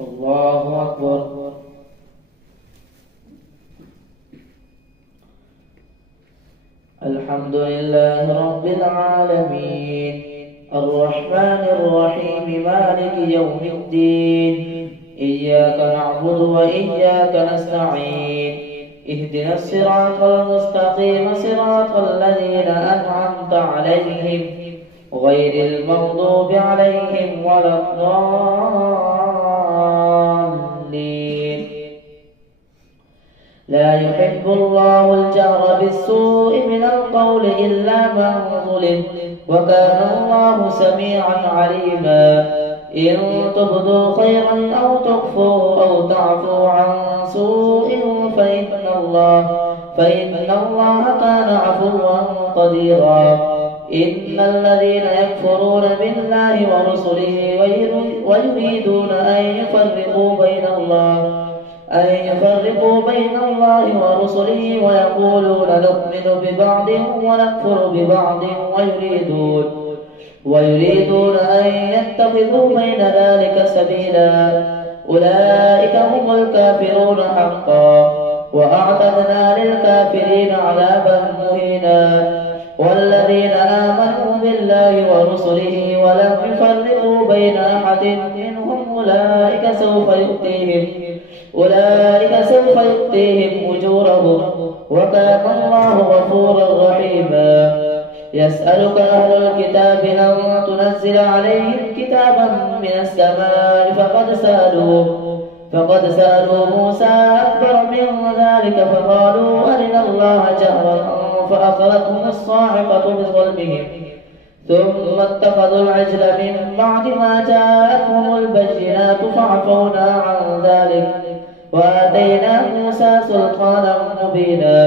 الله أكبر. الحمد لله رب العالمين الرحمن الرحيم مالك يوم الدين إياك نعبد وإياك نستعين اهدنا الصراط المستقيم صراط الذين أنعمت عليهم غير المغضوب عليهم ولا الضالين. لا يحب الله الجهر بالسوء من القول إلا من ظلم وكان الله سميعا عليما. إن تبدوا خيرا أو تخفوا أو تعفوا عن سوء فإن الله كان عفوا قديرا. إن الذين يكفرون بالله ورسله ويريدون أن يفرقوا بين الله ورسله ويقولون نؤمن ببعض ونكفر ببعض ويريدون أن يتخذوا بين ذلك سبيلا. أولئك هم الكافرون حقا وأعتدنا للكافرين عذابا مهينا. والذين آمنوا بالله ورسله ولم يفرقوا بين أحد منهم أولئك سوف يؤتيهم أجورهم وكان الله غفورا رحيما. يسألك أهل الكتاب أن تنزل عليهم كتابا من السماء فقد سألوا موسى أكبر من ذلك فقالوا أرنا الله جهرا فأخذتهم الصاعقة بظلمهم ثم اتخذوا العجل من بعد ما جاءتهم البينات فعفونا عن ذلك وآتينا موسى سلطانا مبينا.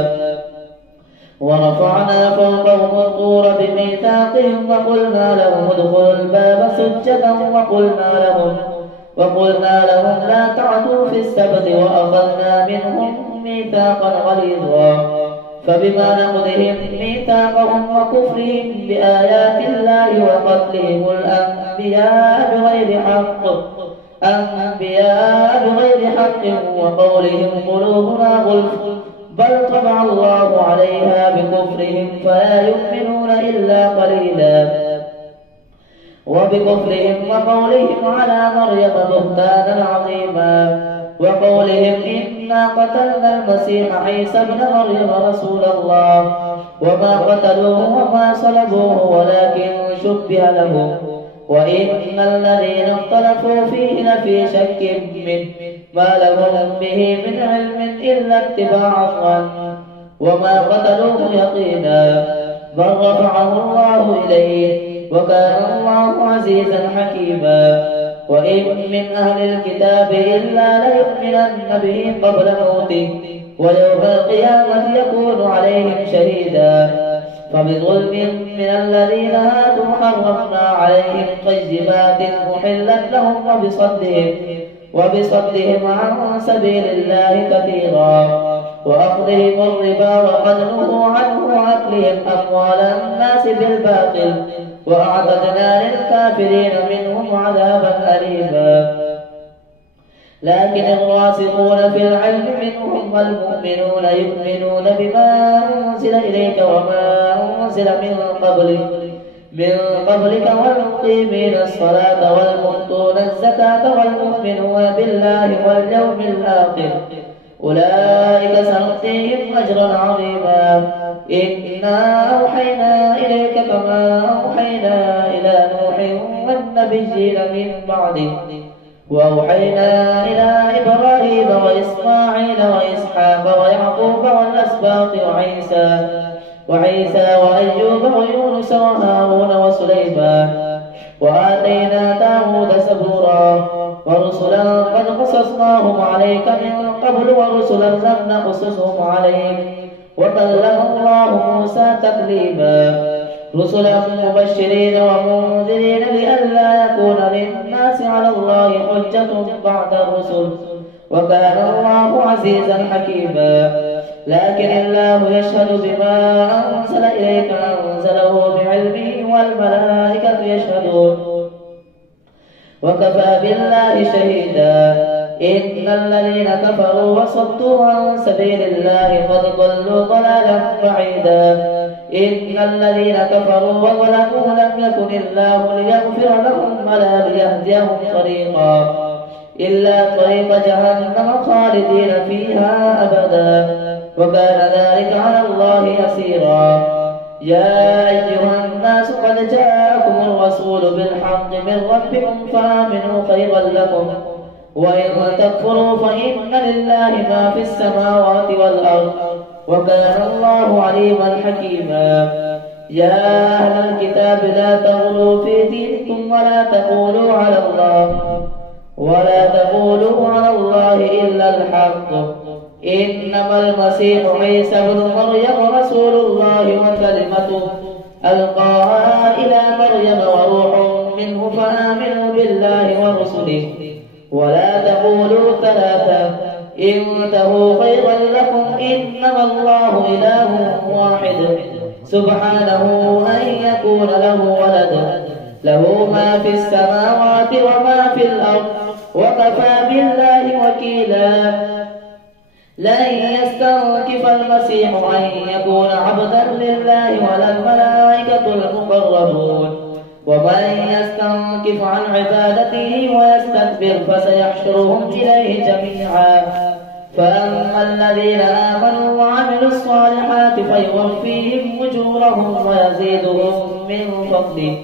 ورفعنا فوقهم الطور بميثاقهم وقلنا لهم ادخلوا الباب سجدا وقلنا لهم لا تعدوا في السبت وأخذنا منهم ميثاقا غليظا. فبما نقضهم ميثاقهم وكفرهم بآيات الله وقتلهم الأنبياء بغير حق وقولهم قلوبنا غلف بل طبع الله عليها بكفرهم فلا يؤمنون إلا قليلا. وبكفرهم وقولهم على مريم بهتانا عظيما وقولهم إنا قتلنا المسيح عيسى ابن مريم رسول الله وما قتلوه وما صلبوه ولكن شبه لهم وإن الذين اختلفوا فيه لفي شك منه ما لهم به من علم إلا اتباع الظن وما قتلوه يقينا بل رفعه الله إليه وكان الله عزيزا حكيما. وإن من أهل الكتاب إلا ليؤمنن به قبل موته ويوم القيامة يكون عليهم شهيدا. فبظلم من الذين هادوا حرمنا عليهم طيبات أحلت لهم وبصدهم عن سبيل الله كثيرا وأخذهم الربا وقد نهوا عنه وأكلهم أموال الناس بالباطل وأعتدنا للكافرين منهم عذابا أليما. لكن الراسخون في العلم منهم والمؤمنون يؤمنون بما أنزل إليك وما أنزل من قبلك والمقيمين الصلاة والمؤتون الزكاة والمؤمنون بالله واليوم الآخر أولئك سنؤتيهم أجرا عظيما. إنا أوحينا إليك كما أوحينا إلى نوح والنبيين من بعده وأوحينا إلى إبراهيم وإسماعيل وإسحاق ويعقوب والأسباط وعيسى وأيوب ويونس وهارون وسليمان وآتينا داود زبورا ورسلا قد قصصناهم عليك من قبل ورسلا لم نقصصهم عليك وكلم الله موسى تكليما. رسلا مبشرين ومنذرين لئلا يكون للناس على الله حجة بعد الرسل وكان الله عزيزا حكيما. لكن الله يشهد بما أنزل إليك أنزله بعلمه والملائكة يشهدون وكفى بالله شهيدا إن الذين كفروا وصدوا عن سبيل الله قد ضلوا ضلالا بعيدا إن الذين كفروا وظلموا لم يكن الله ليغفر لهم ولا ليهديهم طريقا إلا طريق جهنم خالدين فيها أبدا وكان ذلك على الله يسيرا يا أيها الناس قد جاءكم الرسول بالحق من ربكم فآمنوا خيرا لكم وإن تكفروا فإن لله ما في السماوات والأرض وكان الله عليما حكيما يا أهل الكتاب لا تغلوا في دينكم ولا تقولوا على الله إلا الحق إنما المسيح عيسى بن مريم رسول الله وكلمته ألقاها إلى مريم وروح منه فآمنوا بالله ورسله ولا تقولوا ثلاثة انتهوا خيرا لكم إنما الله إله واحد سبحانه أن يكون له ولد له ما في السماوات وما في الأرض وكفى بالله وكيلا لن يستنكف المسيح أن يكون عبدا لله ولا الملائكة المقربون ومن يستنكف عن عبادته ويستكبر فسيحشرهم إليه جميعا فأما الذين آمنوا وعملوا الصالحات فيوفيهم أجورهم ويزيدهم من فضله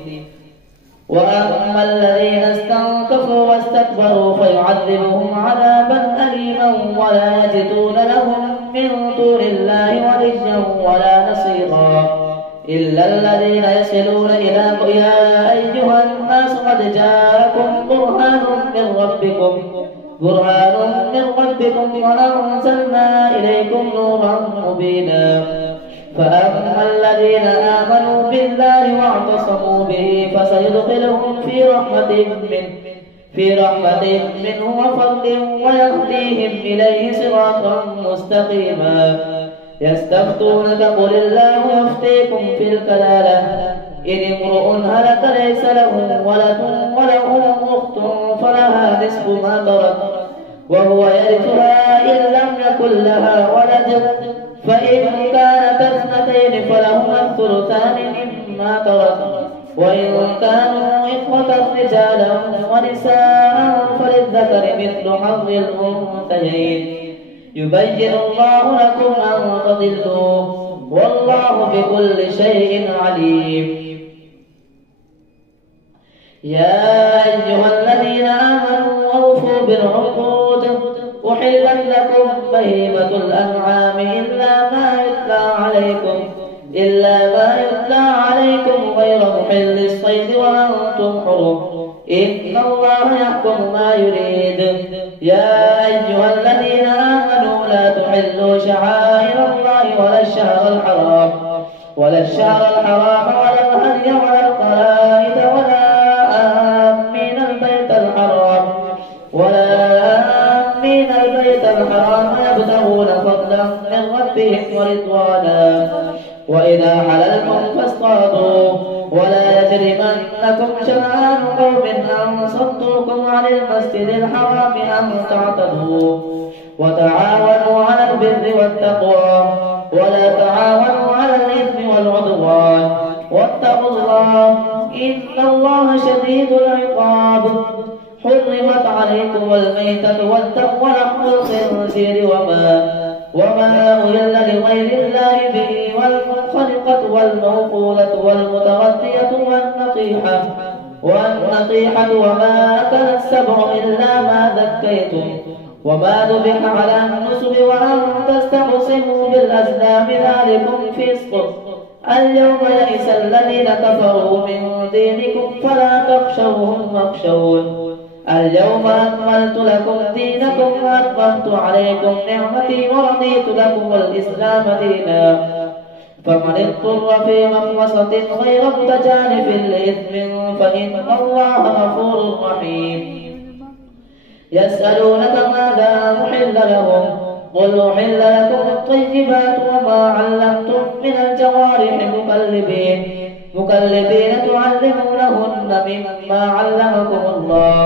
وأما الذين استنكفوا واستكبروا فيعذبهم عذابا أليما ولا يجدون لهم من دون الله وليا ولا نصيرا إلا الذين يصلون إلى يا أيها الناس قد جاءكم برهان من ربكم وأنزلنا إليكم نورا مبينا فأما الذين آمنوا بالله واعتصموا به فسيدخلهم في رحمة منه وفضل ويهديهم إليه صراطا مستقيما يستفتونك قل الله يفتيكم في الكلالة إن امرؤ هلك ليس له ولد وله أخت فلها نصف ما ترك وهو يرثها إن لم يكن لها ولد فإن كانت اثنتين فلهما الثلثان مما ترك وإن كانوا إخوة رجالا ونساء فللذكر مثل حظ الأنثيين يبين الله لكم أن تضلوا والله بكل شيء عليم يا أيها الذين آمنوا أوفوا بالعقود أحلت لكم بهيمة الأنعام إلا ما يتلى عليكم غير محل الصيد وأنتم حرم إن الله يحكم ما يريد يا أيها الذين آمنوا لا تحلوا شعائر الله ولا الشهر الحرام ولا الهدي ولا القلائد ولا البيت الحرام يبتغون فضلا من ربهم ورضوانا وإذا حللتم فاصطادوا ولا يجرمنكم شنآن قوم أن صدوكم عن المسجد الحرام أن تعتدوا وتعاونوا على البر والتقوى ولا تعاونوا على الإثم والعدوان واتقوا الله إن الله شديد العقاب حرمت عليكم الميتة والدم ولحم الخنزير وما أهل لغير الله به والمنخنقة والموقولة والمتردية والنطيحة وما أكل السبع إلا ما ذكيتم وما ذبح على النسب وأن تستقسموا بالأزلام ذلكم فسق اليوم يئس الذين كفروا من دينكم فلا تخشوهم واخشون اليوم أكملت لكم دينكم وأتممت عليكم نعمتي ورضيت لكم الإسلام دينا فمن اضطر في مخمصة غير متجانف لإثم فإن الله غفور رحيم يسألونك ماذا أحل لهم قل أحل لكم الطيبات وما علمتم من الجوارح مكلبين تعلمونهن وكلوهن مما علمكم الله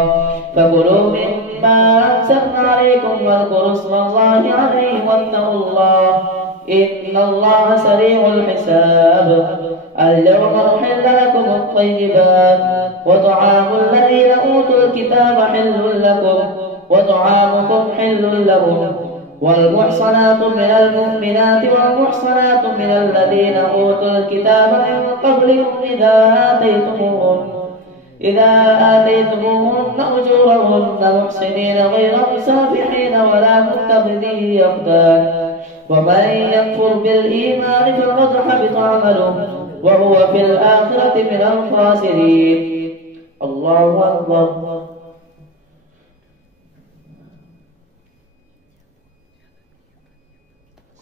فكلوا مما أمسكنا عليكم واذكروا اسم الله عليه واتقوا الله إن الله سريع الحساب. اليوم أحل لكم الطيبات وطعام الذين أوتوا الكتاب حل لكم وطعامكم حل لهم والمحصنات من المؤمنات والمحصنات من الذين أوتوا الكتاب من قبلكم إذا آتيتموهن أجورهن محسنين غير مسافحين ولا متخذي أخدان ومن يكفر بالإيمان فقد حبط عمله وهو في الآخرة من الخاسرين. الله أكبر.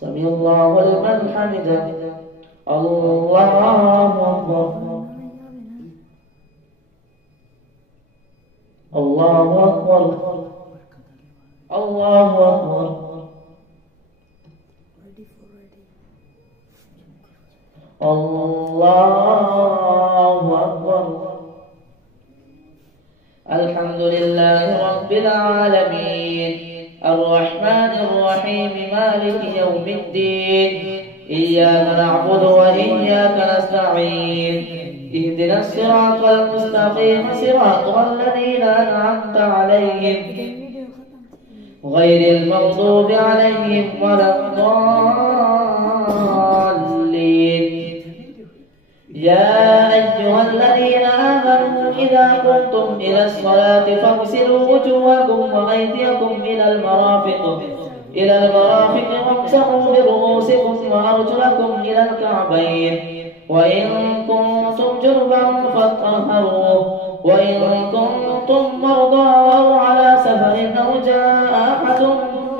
سمع الله لمن حمده. الله أكبر. الله أكبر. الله أكبر. الله أكبر. الحمد لله رب العالمين الرحمن الرحيم مالك يوم الدين إياك نعبد وإياك نستعين اهدنا الصراط المستقيم صراط الذين أنعمت عليهم غير المغضوب عليهم ولا الضالين. يا أيها الذين آمنوا إذا قمتم إلى الصلاة فاغسلوا وجوهكم وأيديكم إلى المرافق وامسحوا برؤوسكم وأرجلكم إلى الكعبين وإن كنتم جنبا فاطهروا وإن كنتم مرضى أو على سفر أو جاء أحد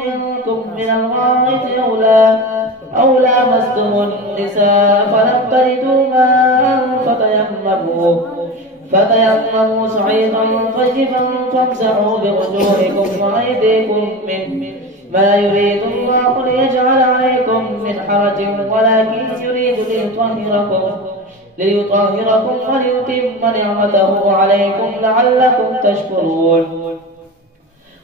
منكم من الغائط أو لامستم النساء فلم تجدوا ماء فتيمموا صعيدا طيبا فامسحوا بوجوهكم وأيديكم منه ما يريد الله ليجعل عليكم من حرج ولكن يريد ليطهركم وليتم نعمته عليكم لعلكم تشكرون.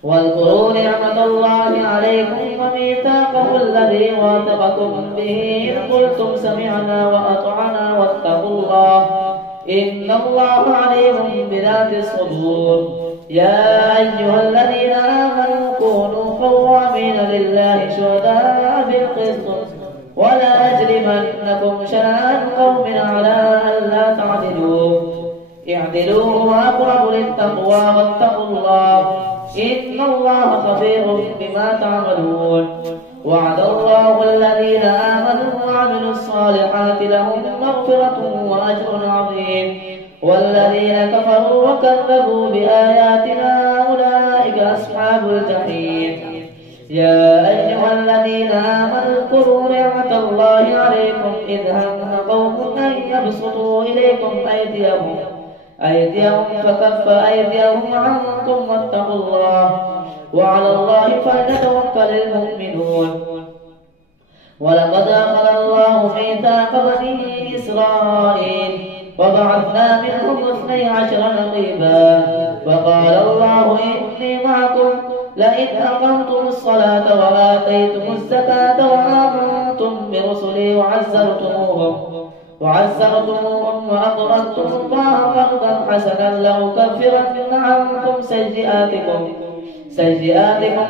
واذكروا نعمة الله عليكم وميثاقه الذي واثقكم به إذ قلتم سمعنا وأطعنا واتقوا الله إن الله عليم بذات الصدور. يا أيها الذين آمنوا كونوا قوامين لله شهداء بالقسط ولا يجرمنكم شنآن قوم على ألا تعدلوا اعدلوا هو أقرب للتقوى واتقوا الله إن الله خبير بما تعملون. وعد الله الذين آمنوا وعملوا الصالحات لهم مغفرة وأجر عظيم والذين كفروا وكذبوا بآياتنا أولئك أصحاب الجحيم. يا أيها الذين آمنوا اذكروا نعمة الله عليكم إذ هم قوم أن يبسطوا إليكم أيديهم فكف أيديهم عنكم واتقوا الله وعلى الله فليتوكل المؤمنون. ولقد أخذ الله ميثاق بني إسرائيل وبعثنا منهم 12 نقيبا وقال الله إني معكم لئن أقمتم الصلاة وآتيتم الزكاة وآمنتم برسلي وعزرتموهم وأقرضتم الله قرضا حسنا لأكفرن عنكم سيئاتكم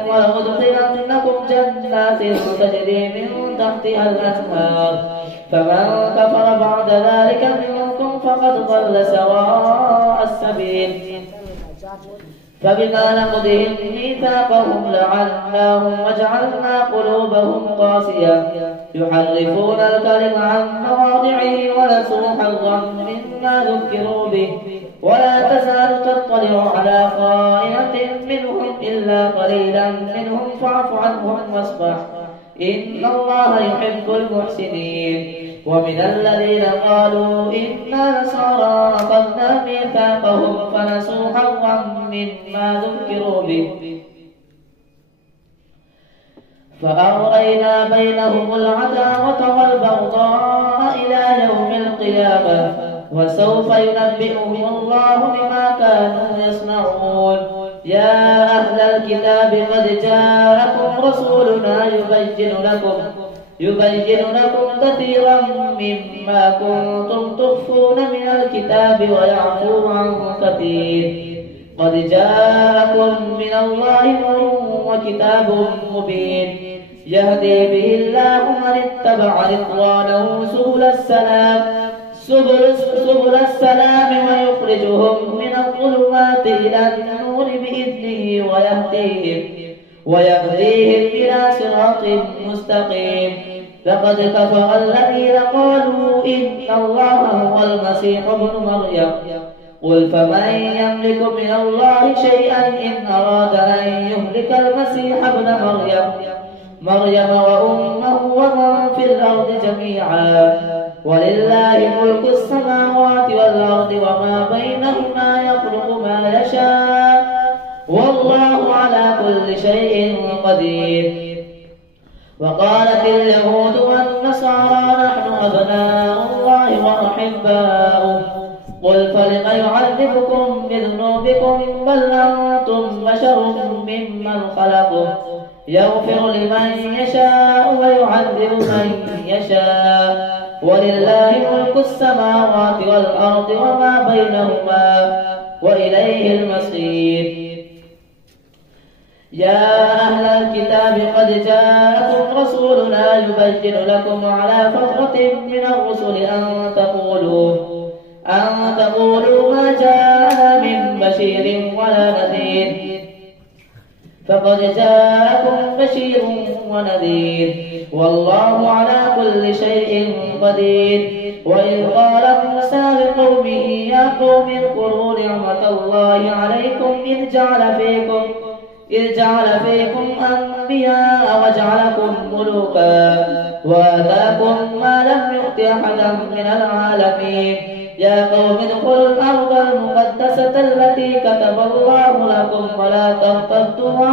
ولأدخلنكم جنات تجري من تحتها الأنهار فمن كفر بعد ذلك منكم فقد ضل سواء السبيل. فبما نقضهم ميثاقهم لعناهم وجعلنا قلوبهم قاسية يحرفون الكلم عن مواضعه ونسوا حظا مما ذكروا به ولا تزال تطلع على خائنة منهم إلا قليلا منهم فاعف عنهم واصفح إن الله يحب المحسنين. ومن الذين قالوا إنا نصارى أخذنا ميثاقهم فنسوا حظا مما ذكروا به فأغرينا بينهم العداوة والبغضاء إلى يوم القيامة وسوف ينبئهم الله بما كانوا يصنعون. يا أهل الكتاب قد جاءكم رسولنا يبين لكم كثيرا مما كنتم تخفون من الكتاب ويعفو عن كثير. قد جاءكم من الله نور وكتاب مبين يهدي به الله من اتبع رضوانه سبل السلام ويخرجهم من الظلمات إلى النور بإذنه ويهديهم إلى صراط مستقيم. لقد كفر الذين قالوا إن الله هو المسيح ابن مريم. قل فمن يملك من الله شيئا إن أراد أن يهلك المسيح ابن مريم وأمه ومن في الأرض جميعا. ولله ملك السماوات والأرض وما بينهما يخلق ما يشاء والله على كل شيء قدير. وقالت اليهود والنصارى نحن أبناء الله وأحباؤه. قل فلم يعذبكم بذنوبكم بل أنتم بشر ممن خلقه يغفر لمن يشاء ويعذب من يشاء ولله ملك السماوات والأرض وما بينهما وإليه المصير. يا أهل الكتاب قد جاءكم رسولنا يبين لكم على فترة من الرسل أن تقولوا ما جاءنا من بشير ولا نذير. فقد جاءكم بشير ونذير والله على كل شيء قدير. وإذ قال موسى لقومه يا قوم اذكروا نعمة الله عليكم إذ جعل فيكم أنبياء وجعلكم ملوكا وآتاكم ما لم يؤت أحدا من العالمين. يا قوم ادخلوا الأرض المقدسة التي كتب الله لكم ولا ترتدوا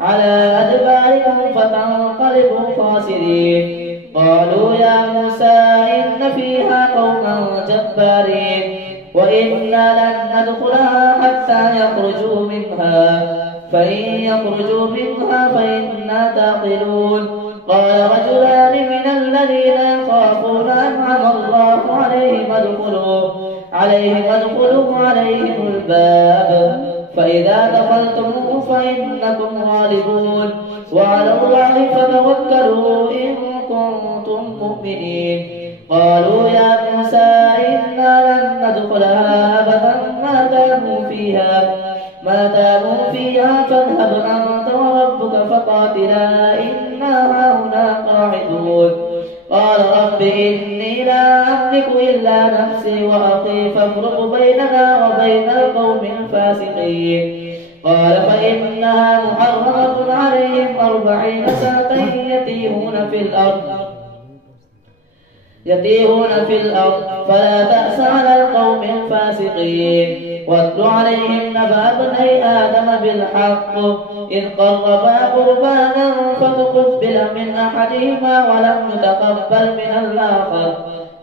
على أدباركم فتنقلبوا خاسرين. قالوا يا موسى إن فيها قوما جبارين وإنا لن ندخلها حتى يخرجوا منها فإن يخرجوا منها فإنا داخلون. قال رجلان من الذين يخافون أنعم الله عليهم ادخلوا عليهم الباب فإذا دخلتموه فإنكم غالبون وعلى الله فتوكلوا إن كنتم مؤمنين. قالوا يا موسى إنا لن ندخلها أبدا ما داموا فيها فاذهب أنت وربك فقاتلا إنا هاهنا قاعدون. قال رب إني لا أملك إلا نفسي وأخي فافرق بيننا وبين القوم الفاسقين. قال فإنها محرمة عليهم 40 سنة يتيهون في الأرض فلا بأس على القوم الفاسقين. واتل عليهم نبأ ابني آدم بالحق إذ قربا قربانا فتقبل من أحدهما ولم يتقبل من الآخر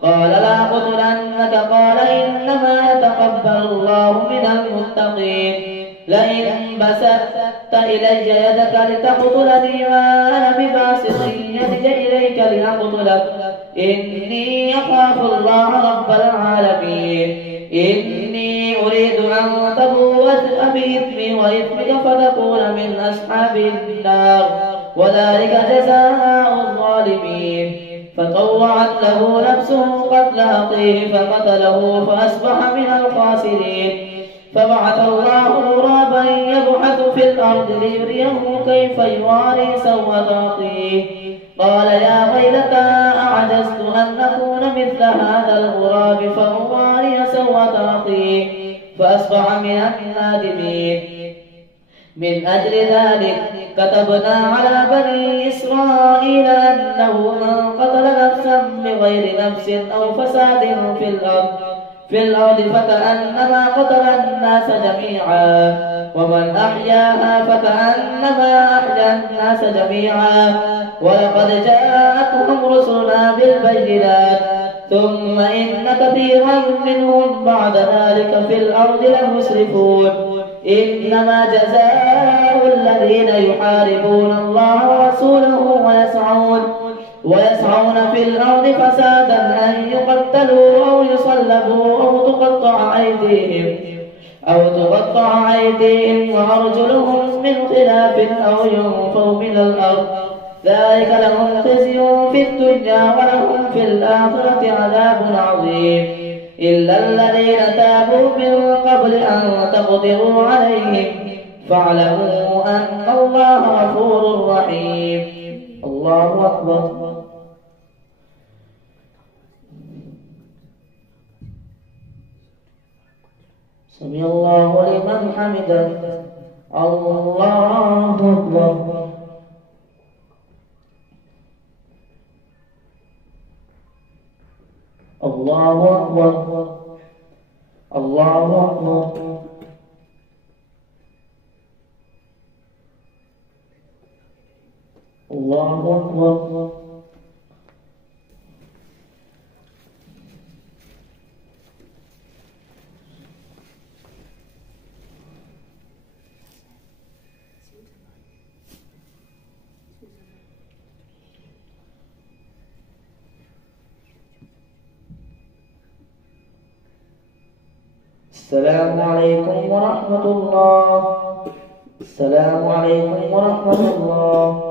قال لأقتلنك قال إنما يتقبل الله من المتقين. لئن بسطت إلي يدك لتقتلني ما أنا بباسط يدي إليك لأقتلك إني أخاف الله رب العالمين. إني أريد أن تبوء بإثمي وإثمك فتكون من أصحاب النار وذلك جزاء الظالمين. فطوعت له نفسه قتل أخيه فقتله فأصبح من الخاسرين. فبعث الله غرابا يبحث في الأرض ليريه كيف يواري سوءة أخيه قال يا ويلتى أعجزت أن أكون مثل هذا الغراب فأواري سوءة أخيه فأصبح من النادمين. من أجل ذلك كتبنا على بني إسرائيل أنه من قتل نفسا بغير نفس أو فساد في الأرض فكأنما قتل الناس جميعا ومن أحياها فكأنما أحيا الناس جميعا. ولقد جاءتهم رسلنا بالبينات ثم إن كثيرا منهم بعد ذلك في الأرض لمسرفون إنما جزاء الذين يحاربون الله ورسوله ويسعون في الأرض فسادا أن يقتلوا أو يصلبوا أو تقطع أيديهم وأرجلهم من خلاف أو ينفوا من الأرض ذلك لهم خزي في الدنيا ولهم في الآخرة عذاب عظيم إلا الذين تابوا من قبل أن تقدروا عليهم فاعلموا أن الله غفور رحيم. الله أكبر. سمع الله لمن حمده. الله أكبر. الله أكبر. الله أكبر. الله أكبر. السلام عليكم ورحمة الله. السلام عليكم ورحمة الله.